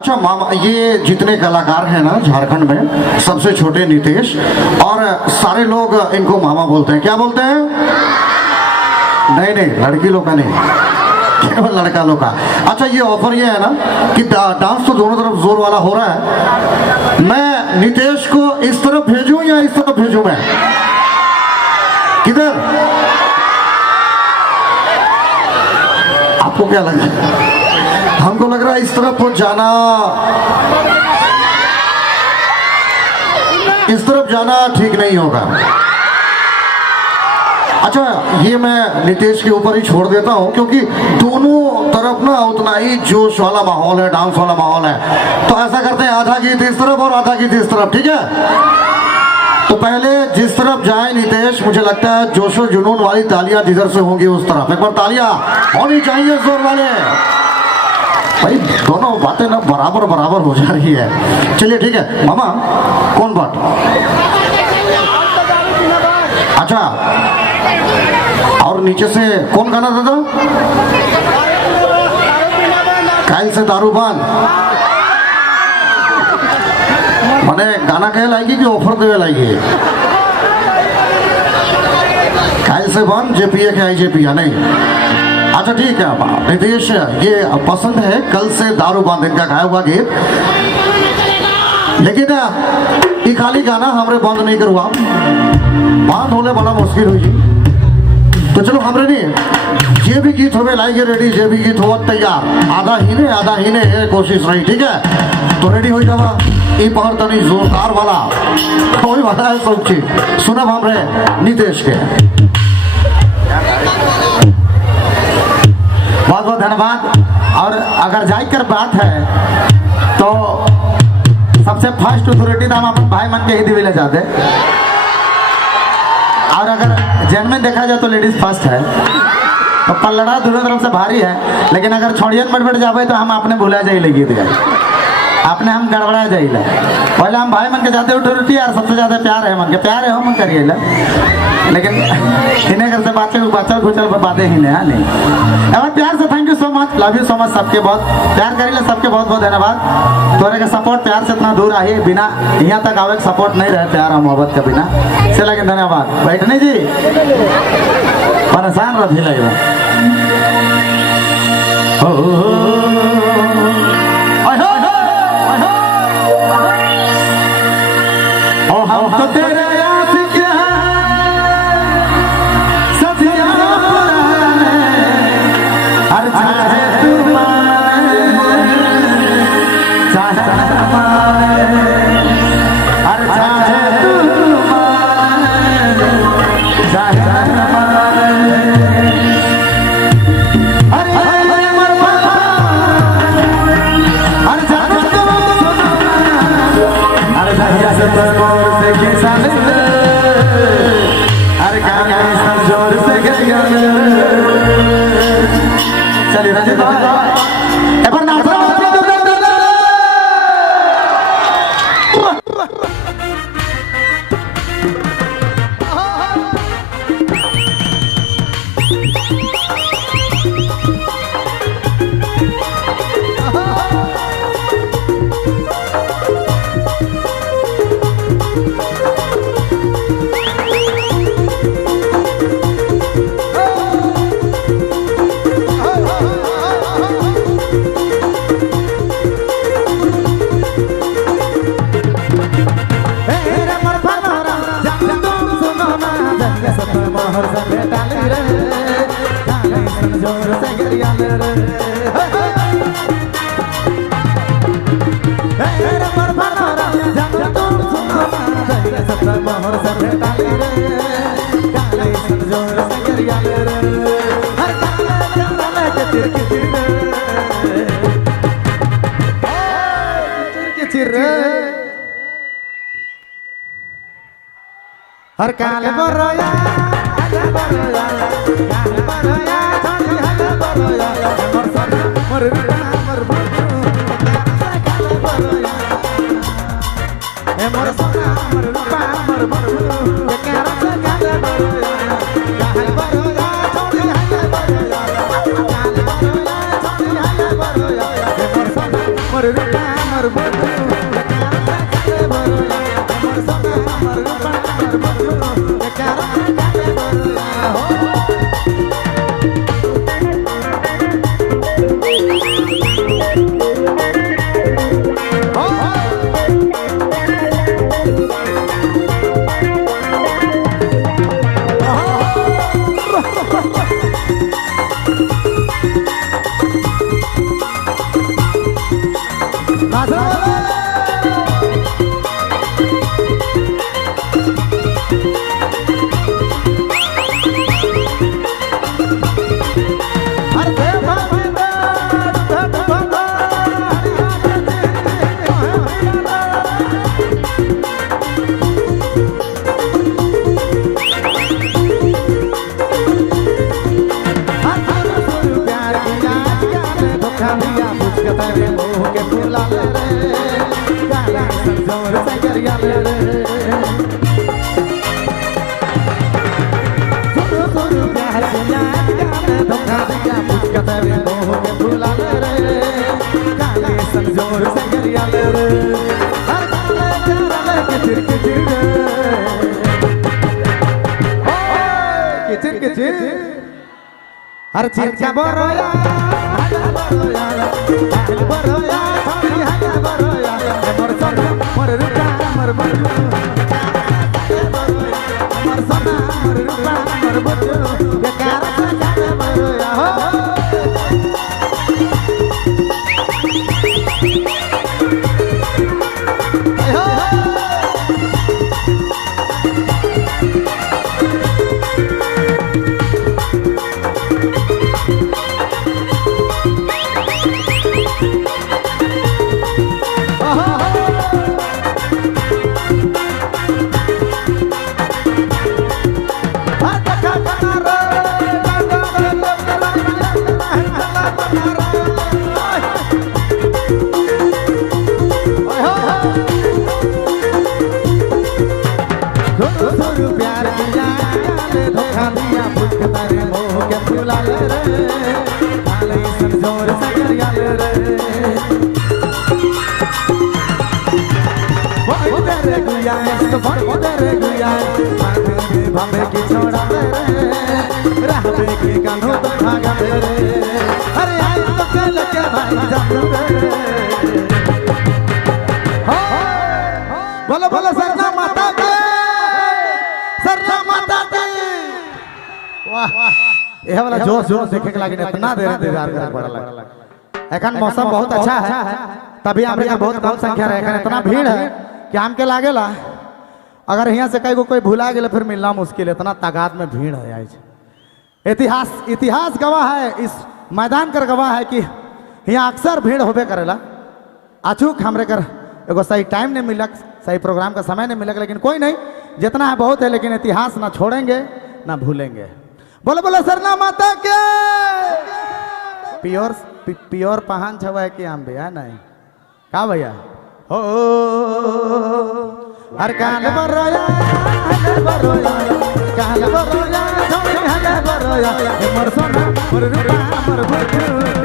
अच्छा मामा, ये जितने कलाकार हैं ना झारखंड में, सबसे छोटे नीतीश, और सारे लोग इनको मामा बोलते हैं। क्या बोलते हैं? नहीं नहीं, लड़की लोग का नहीं, केवल लड़का लोग का। अच्छा, ये ऑफर ये है ना कि डांस तो दोनों तरफ जोर वाला हो रहा है। मैं नीतीश को इस तरफ भेजूं या इस तरफ भेजूं? मैं किधर? आपको क्या लग रहा है? हमको लग रहा है इस तरफ जाना, इस तरफ जाना ठीक नहीं होगा। अच्छा, ये मैं नीतीश के ऊपर ही छोड़ देता हूं, क्योंकि दोनों तरफ ना उतना ही जोश वाला माहौल है, डांस वाला माहौल है। तो ऐसा करते हैं, आधा गीत इस तरफ और आधा गीत इस तरफ, ठीक है? तो पहले जिस तरफ जाए नीतीश, मुझे लगता है जोशो जुनून वाली तालियां जिधर से होंगी उस तरफ। एक बार तालियां होनी चाहिए जोर वाले। भाई दोनों बातें ना बराबर बराबर हो जा रही है। चलिए ठीक है मामा, कौन बात? अच्छा, और नीचे से कौन गाना दादा? कायल से दारू बांध। मैंने गाना कहे लाएगी कि ऑफर देवे लाएगी? कायल से बांध, जेपीए के आईजेपी नहीं। अच्छा ठीक है नीतीश, ये पसंद है कल से दारू बांध, इनका गाया हुआ गीत। लेकिन ये खाली गाना हमरे बंद नहीं करूँगा, बांध होने बड़ा मुश्किल हुई। तो चलो हमरे नहीं, जे भी गीत होवे लाइए रेडी, जे भी गीत हो तैयार। आधा ही ने कोशिश रही, ठीक है? तो रेडी हो जावा। ये पहर तनी जोरदार वाला कोई वाला है, सब चीज सुनब हमरे नीतीश के। बहुत बहुत धन्यवाद। और अगर जाकर बात है तो सबसे फर्स्ट अथॉरिटी तो हम अपने भाई मन के ही दिवे जाते। और अगर जेनमेन देखा जाए तो लेडीज फर्स्ट है, तो पल्लड़ा दोनों तरफ से भारी है। लेकिन अगर छोड़ियन बढ़ जाए तो हम अपने भुला जाइए गीत गाए, अपने हम गड़बड़ा जाइए। पहले हम भाई मन के जाते अथॉरिटी, और सबसे ज्यादा प्यार है मन के, प्यार है हम करिए। लेकिन इन्हें घर से बाचल खुचल बातें ही नहीं। और प्यार से thank you so much, love you so much. सबके बहुत प्यार करिए, सबके बहुत बहुत धन्यवाद। तोरे के सपोर्ट प्यार से इतना दूर आई बिना यहाँ तक आवे सपोर्ट नहीं रहे, प्यार और मोहब्बत के बिना से। लेकिन धन्यवाद बैठने जी, परेशान रही लगे। हम तो तेरे चलिए रंजित हर काल बरोया आजा बरोया काल बरोया छोटी हल बरोया मोर सना मोर बिना मोर बरोया काल बरोया ए मोर सना मोर बिना मोर बरोया के रस काल बरोया काल बरोया छोटी हल बरोया काल बरोया छोटी हल बरोया मोर सना मोर बिना हमर बचू हमर सोना हमर रूपा हमर बचू बेकार जाने बरुआ हो हर चीज का बरोया बरोया बरोया बरोया मोर सोना मोर रूपा मोर बचू मोर सोना मोर रूपा मोर बचू बेकार जाने बरोया हो प्यार किया धोखा दिया पुष्क तारे मोह के फूला ले रे काले संजोर से गरिया ले रे वो तेरे गुया तो वो तेरे गुया माथे में भावे की छोड़ा ले रे रहबे की कान्हो तो भागा ले रे अरे आज तो कल के भाई जान रे बोलो बोलो सरना माता के यह वाला जोश जोश देखे के लागे इतना देर इंतजार करे पड़ला एखन मौसम बहुत अच्छा है तभी हमरे के बहुत कम संख्या रहे एखन इतना भीड़ है कि हम के लागेला अगर यहाँ से कई कोई भुला गेले फिर मिलना मुश्किल है इतना तादाद में भीड़ है आज इतिहास गवाह है इस मैदान कर गवाह है कि यहाँ अक्सर भीड़ होबे करेला अचूक हमरे कर एगो सही टाइम नहीं मिलक सही प्रोग्राम का समय नहीं मिलक लेकिन कोई नहीं जितना है बहुत है लेकिन इतिहास ना छोड़ेंगे ना भूलेंगे बोलो बोलो सरना माता के प्योर प्योर पहान छवा है कि हम भी है नहीं का भैया हो हर काल बरोया काल बरोया मोर सोना मोर रूपा मोर बचू